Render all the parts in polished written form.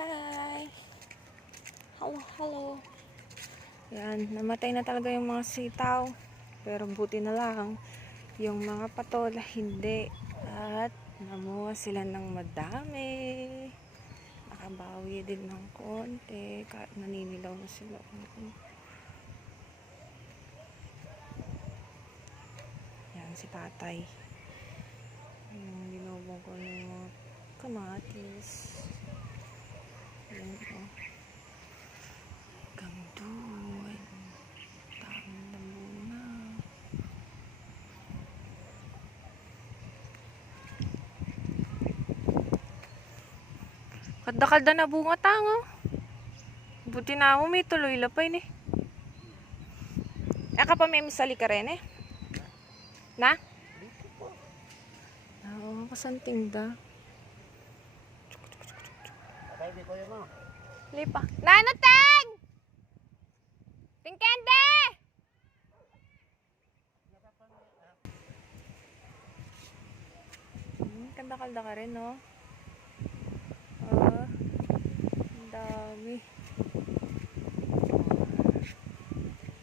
Hi! Hello, hello. Yan, namatay na talaga yung mga sitaw. Pero buti na lang, yung mga patola hindi. At namuha sila ng madami. Nakabawi din ng konti. Kahit naninilaw na sila. Yan, si tatay. Yung binubong ko ng mga kamatis. Yan o. Hanggang doon. Dami na muna. Kalda-kalda na bunga tango. Buti na ako may tuloy lapay ni. Aka pa may misali ka rin eh. Na? Oo, kasanting da. Lipa. Nano teng! Tingkende! Kalda-kalda ka rin no. Ang dami.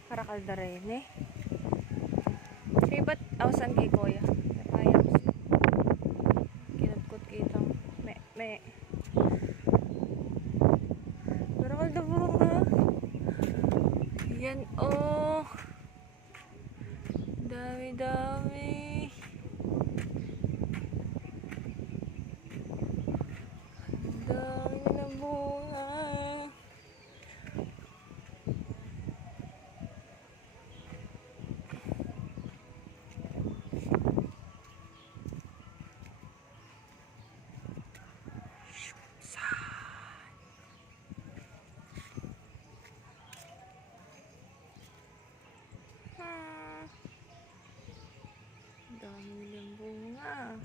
Karakalda rin eh. Kaya ba't awasan kay Kuya? Napayang kinagkot kitang me. Karakalda bunga. Yan oh. Dami-dami. Dami na bunga. Dami ng bunga.